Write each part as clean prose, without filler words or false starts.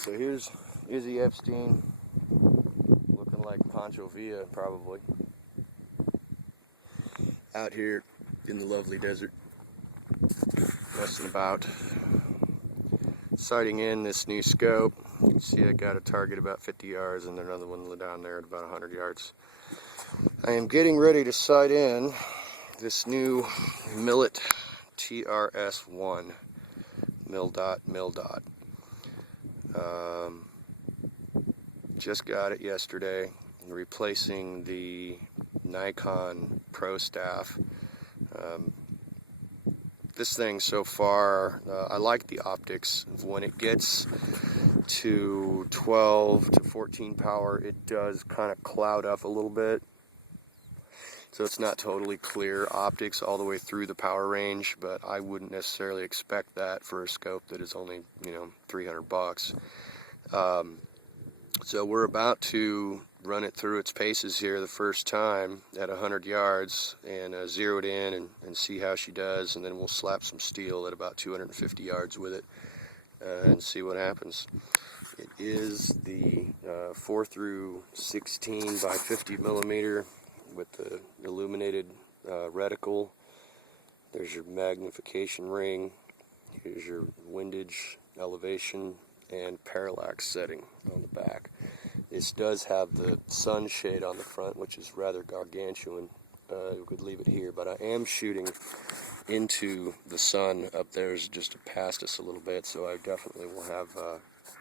So here's Izzy Epstein, looking like Pancho Villa probably, out here in the lovely desert, messing about, sighting in this new scope. You can see I got a target about 50 yards and another one down there at about 100 yards. I am getting ready to sight in this new Millet TRS-1 Millet. Just got it yesterday, replacing the Nikon Pro Staff. This thing so far, I like the optics. When it gets to 12 to 14 power, it does kind of cloud up a little bit. So it's not totally clear optics all the way through the power range, but I wouldn't necessarily expect that for a scope that is only, $300. So we're about to run it through its paces here the first time at 100 yards and zero it in and see how she does, and then we'll slap some steel at about 250 yards with it and see what happens. It is the 4 through 16 by 50 millimeter with the illuminated reticle. There's your magnification ring. Here's your windage, elevation, and parallax setting on the back. This does have the sunshade on the front, which is rather gargantuan. We could leave it here, but I am shooting into the sun up there, is just past us a little bit, so I definitely will have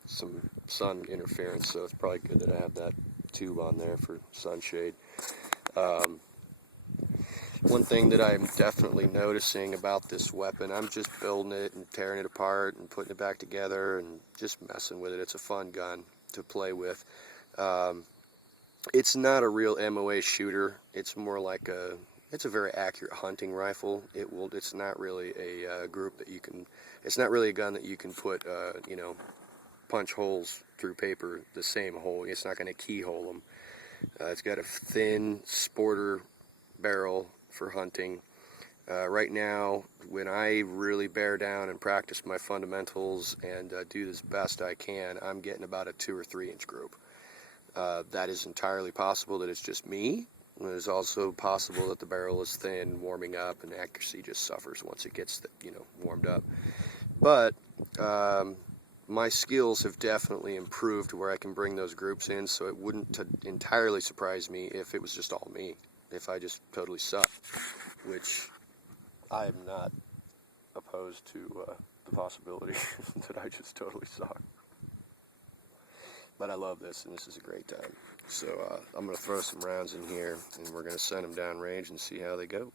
some sun interference, so it's probably good that I have that tube on there for sunshade. One thing that I'm definitely noticing about this weapon, I'm just building it and tearing it apart and putting it back together and just messing with it. It's a fun gun to play with. It's not a real MOA shooter. It's more like it's a very accurate hunting rifle. It's not really a group that you can, it's not really a gun that you can put, punch holes through paper the same hole. It's not going to keyhole them. It's got a thin sporter barrel for hunting. Right now, when I really bear down and practice my fundamentals and do as best I can, I'm getting about a 2 or 3 inch group. That is entirely possible that it's just me. It is also possible that the barrel is thin, warming up, and accuracy just suffers once it gets warmed up. But my skills have definitely improved to where I can bring those groups in, so it wouldn't entirely surprise me if it was just all me, if I just totally suck, which I am not opposed to the possibility that I just totally suck. But I love this, and this is a great time. So I'm going to throw some rounds in here, and we're going to send them down range and see how they go.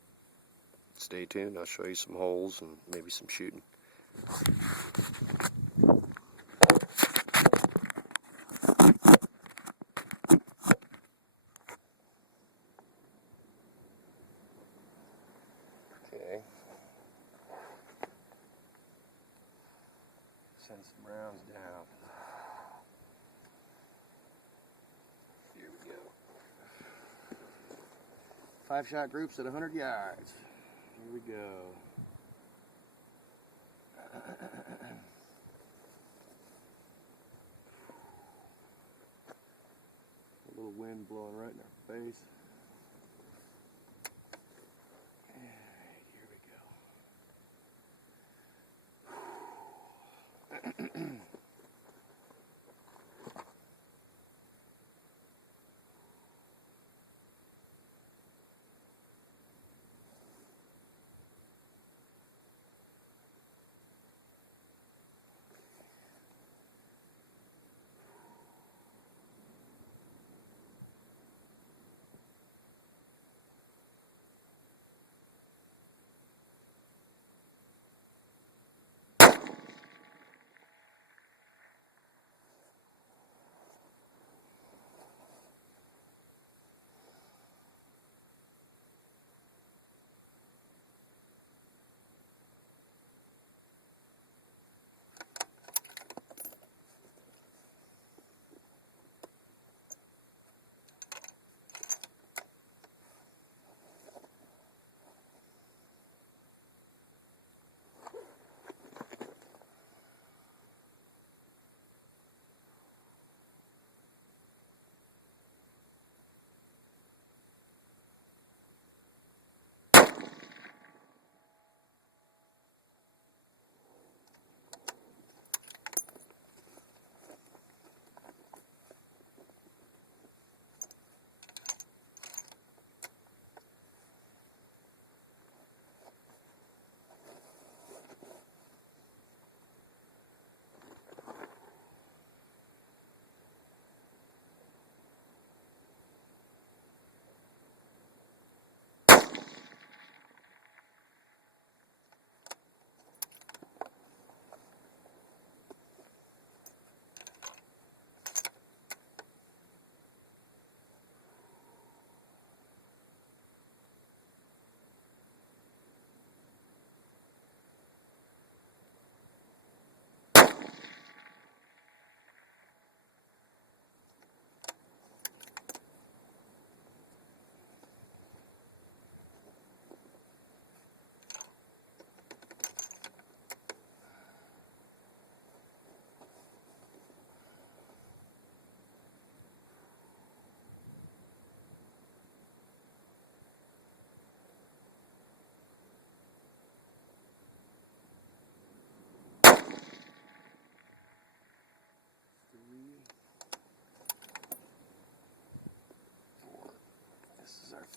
Stay tuned. I'll show you some holes and maybe some shooting. Okay. Send some rounds down. Here we go. 5-shot groups at 100 yards. Here we go. A little wind blowing right in our face. Alright, here we go.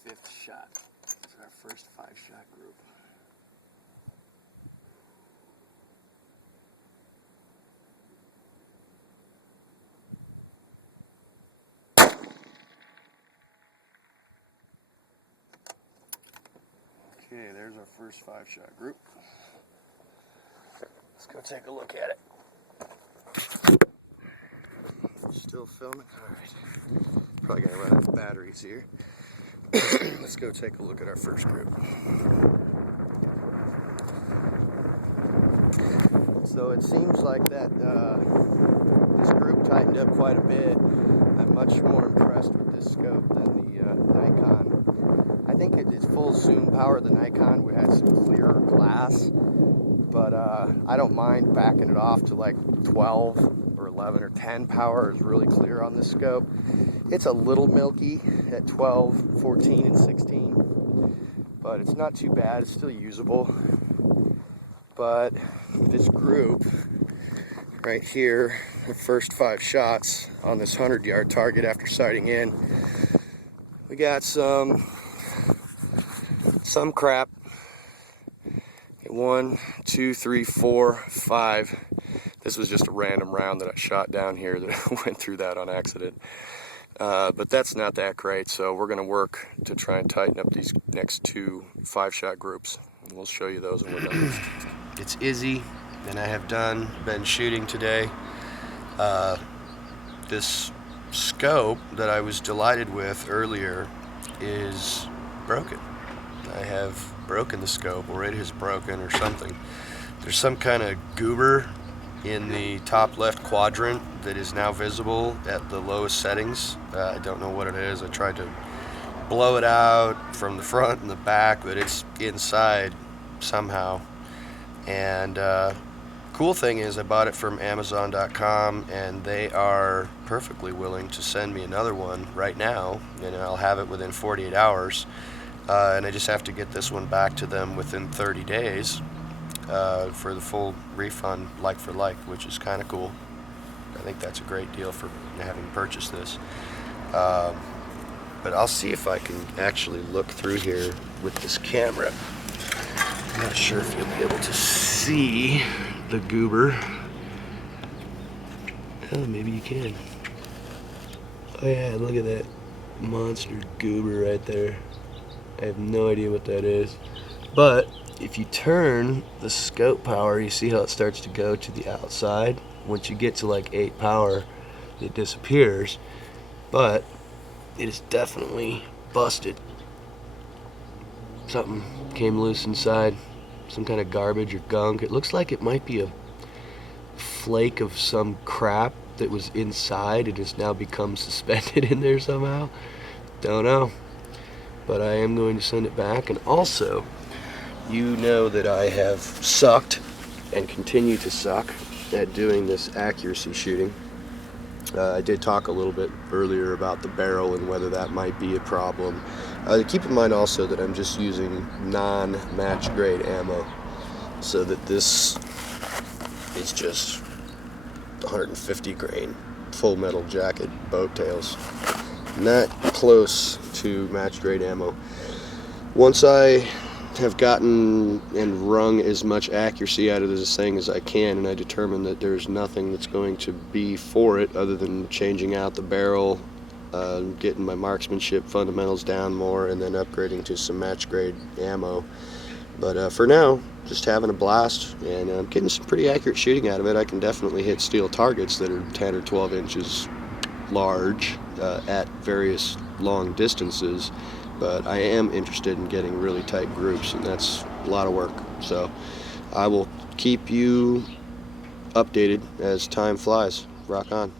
5th shot. It's our first 5-shot group. Okay, there's our first 5-shot group. Let's go take a look at it. Still filming? Alright. Probably gonna run out of batteries here. Let's go take a look at our first group. So it seems like that this group tightened up quite a bit. I'm much more impressed with this scope than the Nikon. I think it is full zoom power. The Nikon would have some clearer glass, but I don't mind backing it off to like 12 or 11 or 10 power. Is really clear on this scope. It's a little milky at 12, 14, and 16, but it's not too bad. It's still usable. But this group right here, the first 5 shots on this 100-yard target after sighting in, we got some crap. 1, 2, 3, 4, 5. This was just a random round that I shot down here that I went through that on accident. But that's not that great, so we're going to work to try and tighten up these next 2 5-shot groups. And we'll show you those when we're done. It's Izzy, and I have been shooting today. This scope that I was delighted with earlier is broken. I have broken the scope, or it has broken or something. There's some kind of goober in the top left quadrant that is now visible at the lowest settings. I don't know what it is. I tried to blow it out from the front and the back, but it's inside somehow. And cool thing is I bought it from Amazon.com, and they are perfectly willing to send me another one right now, and I'll have it within 48 hours. And I just have to get this one back to them within 30 days for the full refund, like for like, which is kind of cool. I think that's a great deal for having purchased this. But I'll see if I can actually look through here with this camera. I'm not sure if you'll be able to see the goober. Oh, maybe you can. Oh yeah, look at that monster goober right there. I have no idea what that is. But if you turn the scope power, you see how it starts to go to the outside. Once you get to like 8 power, it disappears. But it is definitely busted. Something came loose inside. Some kind of garbage or gunk. It looks like it might be a flake of some crap that was inside and has now become suspended in there somehow. Don't know. But I am going to send it back. And also, you know that I have sucked and continue to suck at doing this accuracy shooting. I did talk a little bit earlier about the barrel and whether that might be a problem. Keep in mind also that I'm just using non-match grade ammo, so that this is just 150 grain full metal jacket boat tails. Not close to match grade ammo. Once I have gotten and wrung as much accuracy out of this thing as I can, and I determine that there's nothing that's going to be for it other than changing out the barrel, getting my marksmanship fundamentals down more, and then upgrading to some match grade ammo. But for now, just having a blast, and I'm getting some pretty accurate shooting out of it. I can definitely hit steel targets that are 10 or 12 inches large at various long distances. But I am interested in getting really tight groups, and that's a lot of work. So I will keep you updated as time flies. Rock on.